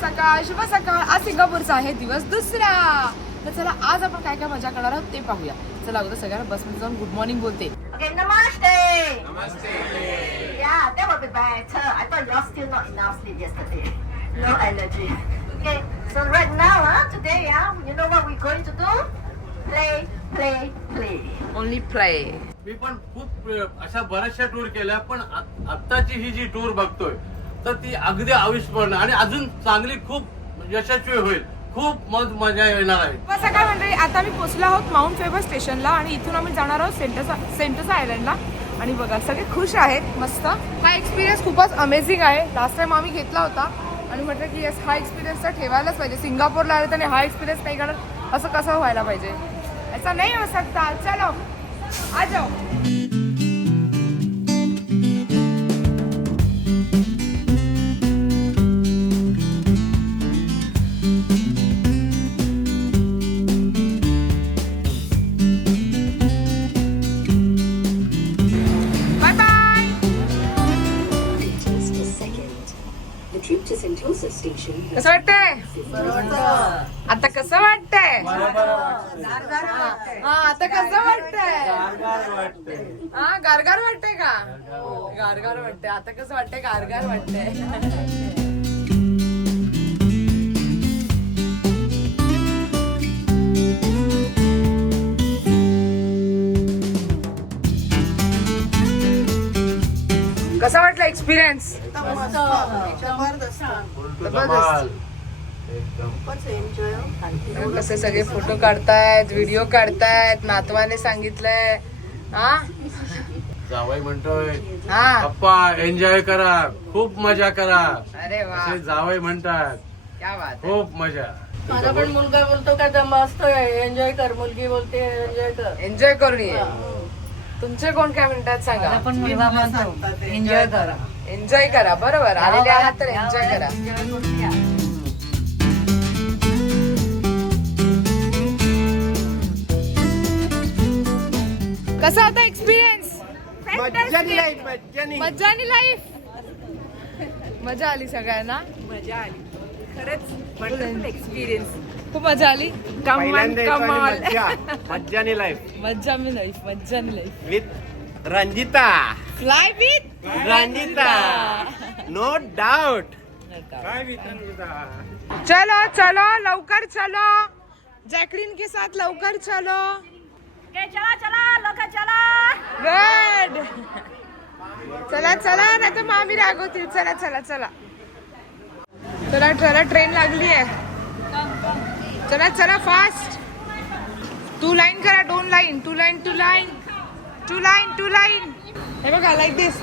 सकाळ शुभ सकाळ आज सिंगापूरचा आहे दिवस दुसरा. तर चला आज आपण काय काय मजा करणार आहोत ते पाहूया. चला अगोदर सगळ्यांना बसमध्ये जाऊन गुड मॉर्निंग बोलते. नमस्ते. So right now, huh, today, yeah, you know what we're going मी पण खूप अशा बऱ्याचशा टूर केल्या पण आत्ताची ही जी टूर बघतोय तर ती अगदी अविस्मरण आणि अजून चांगली खूप यशस्वी होईल. खूप मज मजा येणार आहे. काय म्हणते आता आम्ही पोचलो आहोत माउंट फेबर स्टेशनला आणि इथून आम्ही जाणार आहोत सेंटरचा सेंटरचा आयलंडला आणि बघा सगळे खुश आहेत मस्त. हा एक्सपिरियन्स खूपच अमेझिंग आहे. लास्ट टाइम आम्ही घेतला होता. आणि म्हटलं की येस हा एक्सपिरियन्स तर ठेवायलाच पाहिजे. सिंगापूरला आले तर हा एक्सपिरियन्स नाही करणार. असं कसं व्हायला पाहिजे? ऐसा नाही हो सकता चलो आ जाओ Station. कसं वाटतंय? आता कसं वाटतंय? हा आता कसं वाटतंय? हा गारगार वाटतंय का? गारगार वाटतंय. आता कसं वाटतंय? गारगार वाटतंय. कसा वाटला एक्सपिरियन्स कसे सगळे फोटो काढतायत व्हिडिओ काढतायत नातवाने सांगितलंय. हा? जावाई म्हणतोय हा. पप्पा एन्जॉय करा खूप मजा करा. अरे वा. असे जावई म्हणतात. क्या बात आहे. खूप मजा. माझा पण मुलगा बोलतो का दम मस्त एन्जॉय कर. मुलगी बोलते एन्जॉय कर. एन्जॉय करून ये तुमचे कोण काय म्हणतात सांगा? पण मुलगा म्हणतो एन्जॉय करा. एन्जॉय करा बरोबर? आलेले आहात तर एन्जॉय करा. कसा होता एक्सपिरियन्स मजा आणि लाईफ मजा आली सगळ्यांना. मजा आली. खरंच एक्सपिरियन्स खूप मजा आली. कमाल कमाल मज्जानी लाईफ मज्जा. मी लाईफ मज्जा आणि life with Ranjita. Fly with no doubt चलो चलो लवकर चलो. जैकलिन के साथ लवकर चलो. चला चला लोक चला. गुड चला चला नाही तर मामी रागवतील. चला चला चला. चला चला ट्रेन लागली आहे. चला चला फास्ट टू लाईन करा दोन line two line two line two line two line हे बघा like this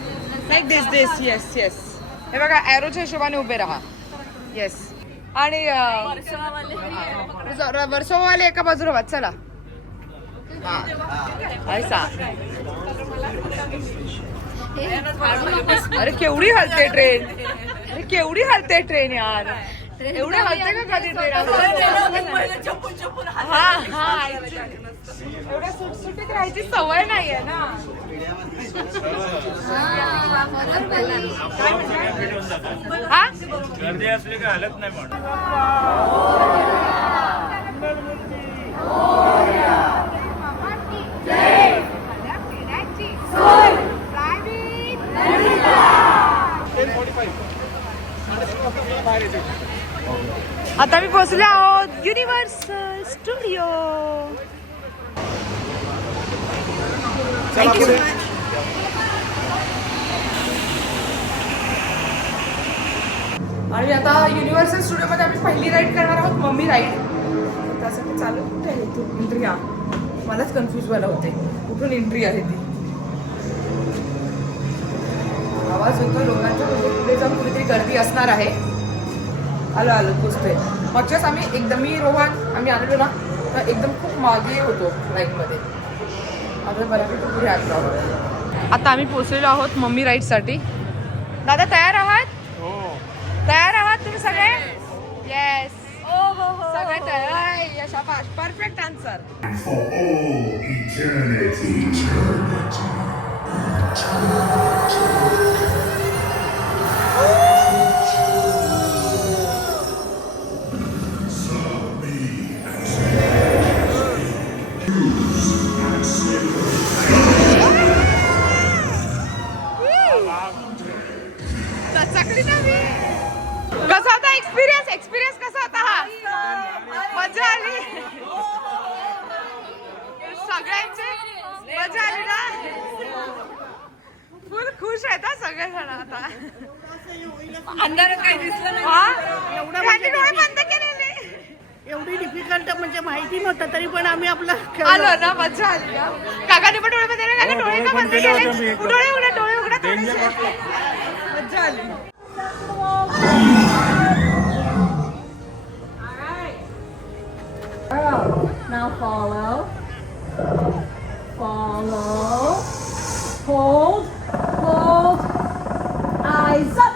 like this this yes yes हे बघा ॲरोच्या हिशोबाने उभे राहा. येस आणि वर्सोवाले एका बाजूला वाच चला. अरे केवढी हलते ट्रेन अरे केवढी हलते ट्रेन यार. एवढे हलते का कधी ट्रेन हा हा. एवढ्या सुटसुटीत राहायची सवय नाहीये ना. हा गर्दी असली का हलत नाही म्हणून. आता मी पोहोचले आहोत युनिव्हर्सल स्टुडिओ थँक्यू आणि आता युनिव्हर्सल स्टुडिओमध्ये आम्ही पहिली राईड करणार आहोत मम्मी राईड त्यासाठी चालू कुठे आहे इथून एंट्री हा मलाच कन्फ्यूज व्हायला होते. कुठून एंट्री आहे ती? आवाज होतो लोकांचा म्हणजे पुढे जाऊन कुठेतरी गर्दी असणार आहे. आलो आलो पोचतोय. मागच्याच आम्ही एकदम मी रोहन आम्ही आलेलो ना तर एकदम खूप मागे होतो लाईनमध्ये आता बऱ्यापैकी पुढे आलो आहोत. आता आम्ही पोचलेलो आहोत मम्मी राईडसाठी दादा तयार आहात? तयार आहात तुम्ही सगळे? येस सगळे तयार? यशाबाश perfect answer for all eternity. कसा होता एक्सपिरियन्स एक्सपिरियन्स कसा होता हा? मजा आली. सगळ्यांचे मजा आली ना? फुल खुश आहेत हा सगळेजण आता. अंधार काही दिसलं नाही. एवढं म्हणजे डोळे बंद केलेले. एवढी डिफिकल्ट म्हणजे माहिती नव्हतं तरी पण आम्ही आपलं आलो ना मजा आली काकाने पण डोळे बंद डोळे का बंद केले? डोळे उघडा डोळे उघडा Now follow, follow, hold, hold, eyes up.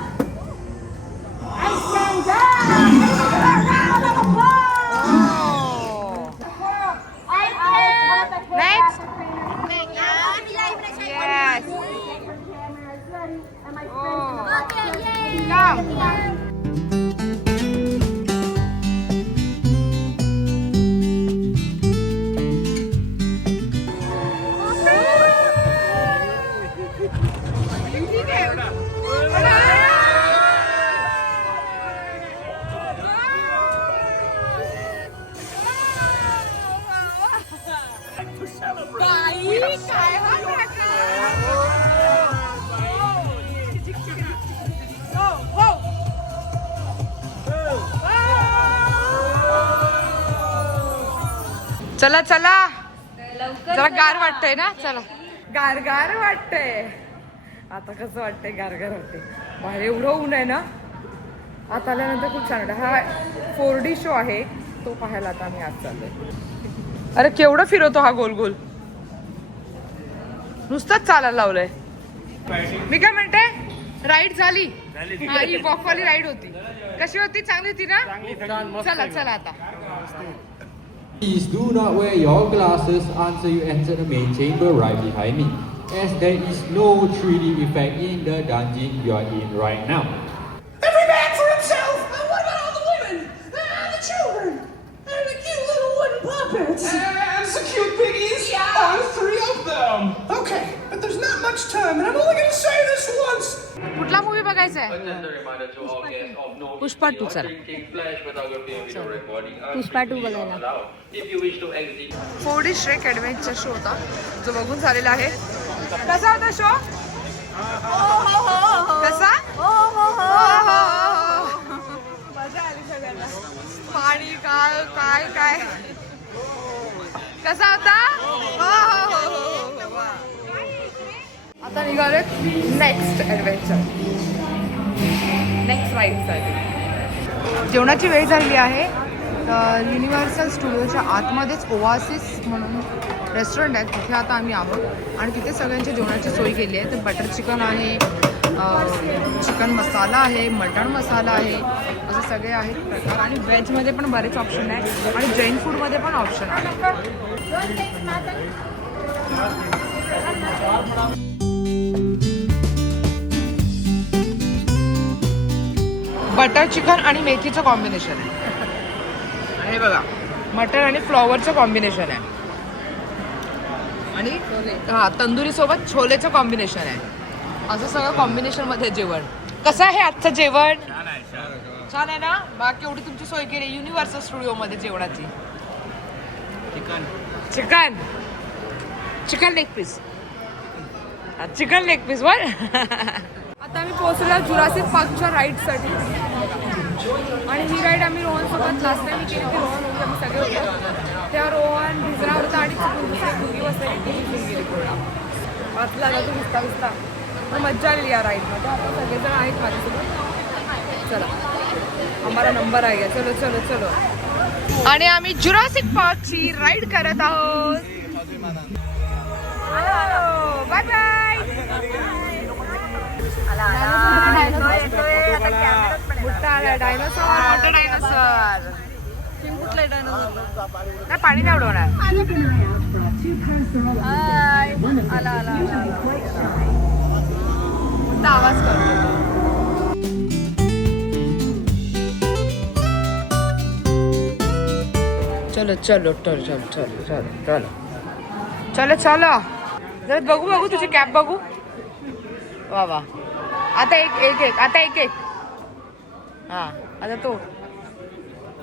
चला चला. जरा गार वाटतंय ना? चला. गार गार वाटतंय. आता कसं वाटतंय? गार गार वाटतंय. बाहेर एवढं ऊन आहे ना? आता आल्यानंतर खूप छान वाटतं. हा फोर डी शो आहे. तो पाहायला आता आम्ही आज चाललोय. अरे केवढं फिरवतो हा गोल गोल. नुसतंच चालायला लावलंय. मी काय म्हणते? राईड झाली. हा ही वॉकवाली राईड होती. कशी होती? चांगली होती ना? चला चला आता. Please do not wear your glasses until you enter the main chamber right behind me, as there is no 3D effect in the dungeon you are in right now. कुठला मूवी बघायचा आहे पुष्पा टू चला. Pushpa two बघायला four D Shrek adventure show होता. जो बघून झालेला आहे. कसा होता शो कसा? मजा आली सगळ्यांना. पाणी काय काय काय? कसा होता. आता निघाले नेक्स्ट ऍडव्हेंचर नेक्स्ट जेवणाची वेळ झालेली आहे. युनिव्हर्सल स्टुडिओच्या आतमध्येच ओवासिस म्हणून रेस्टॉरंट आहे. तिथे आता आम्ही आहोत. आणि तिथे सगळ्यांच्या जेवणाची सोय केली आहे. तर बटर चिकन आहे चिकन मसाला आहे मटण मसाला आहे. असे सगळे आहेत प्रकार. आणि व्हेजमध्ये पण बरेच ऑप्शन आहे. आणि जैन फूडमध्ये पण ऑप्शन आहे. बटर चिकन आणि मेथीचं कॉम्बिनेशन आहे. हे बघा मटन आणि फ्लॉवरचं कॉम्बिनेशन आहे. आणि हा तंदुरी सोबत छोलेचं कॉम्बिनेशन आहे. असं सगळं कॉम्बिनेशनमध्ये जेवण. कसं आहे आजचं जेवण? छान आहे ना? बाकी एवढी तुमची सोय केली युनिव्हर्सल स्टुडिओ मध्ये जेवणाची. Chicken chicken chicken leg piece chicken leg piece वर. आता आम्ही पोहोचलो जुरासिक पार्कच्या राईडसाठी आणि ही राईड आम्ही रोहनसोबत लास्ट टाइम केली ती रोहन होती आम्ही सगळे होतो. तेव्हा रोहन भिजला होता आणि मुलगी बसलेली ती भिजून गेली पूर्ण. वाचला ना तू भिजता भिजता. पण मज्जा आली या राईडमध्ये आता सगळेजण आहेत माझ्यासोबत. चला. आम्हाला नंबर आहे चलो चलो चलो. आणि आम्ही जुरासिक पार्कची राईड करत आहोत. बाय बाय मोठा आला डायनोसॉर मोठा डायनोसॉर कुठला डायनोसॉर नाही पाणी नाही उडवणार. हाय. आला आला आवाज करतो. चलो चलो चलो चलो चलो चलो चलो. चलो चलो. जरा बघू बघू तुझी कॅब बघू. वा वा. आता एक एक एक आता एक एक. हा. आता तो.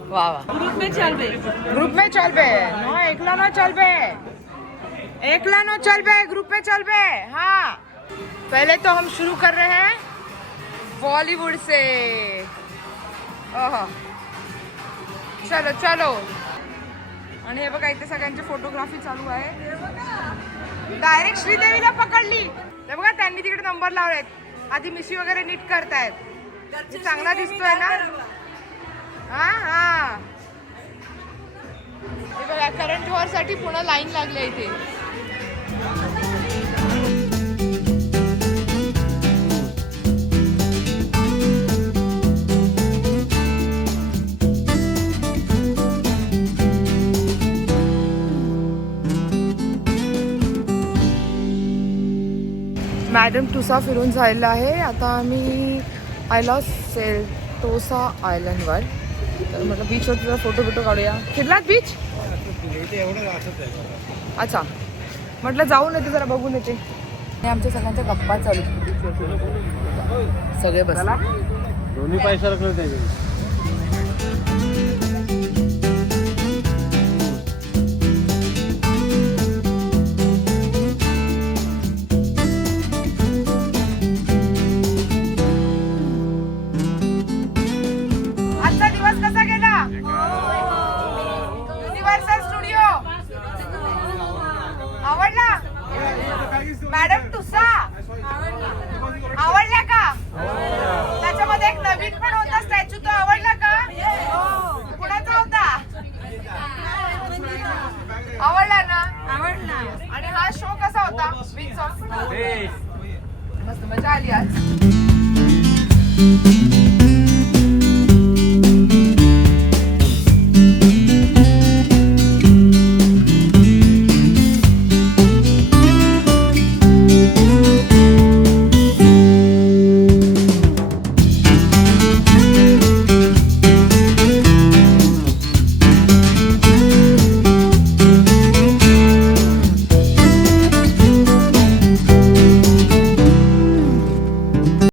वा वा. ग्रुप में चल बे. ग्रुप में चल बे. नो एकला नो चल बे. एकला नो चल बे ग्रुप में चल बे. हाँ. पहले तो हम शुरू कर रहे हैं बॉलीवुड से. ओहो. चलो चलो. आणि हे बघा इथे सगळ्यांची फोटोग्राफी चालू आहे. डायरेक्ट श्रीदेवीला पकडली. बघा त्यांनी तिकडे नंबर लावलेत. आधी मिशी वगैरे नीट करतायत. चांगला दिसतोय ना? हा हा. हे बघा करंट वॉरसाठी पुन्हा लाईन लागली इथे. मॅडम टुसा फिरून झालेला आहे. आता आम्ही आयला सेल्टोसा आयलंडवर तर म्हटलं बीचवर तुझा फोटो बिटो काढूया. फिरलात बीच अच्छा. म्हटलं जाऊन येते जरा बघून येते. आणि आमच्या सगळ्यांच्या गप्पा चालू. सगळे बसला. दोन्ही पैसा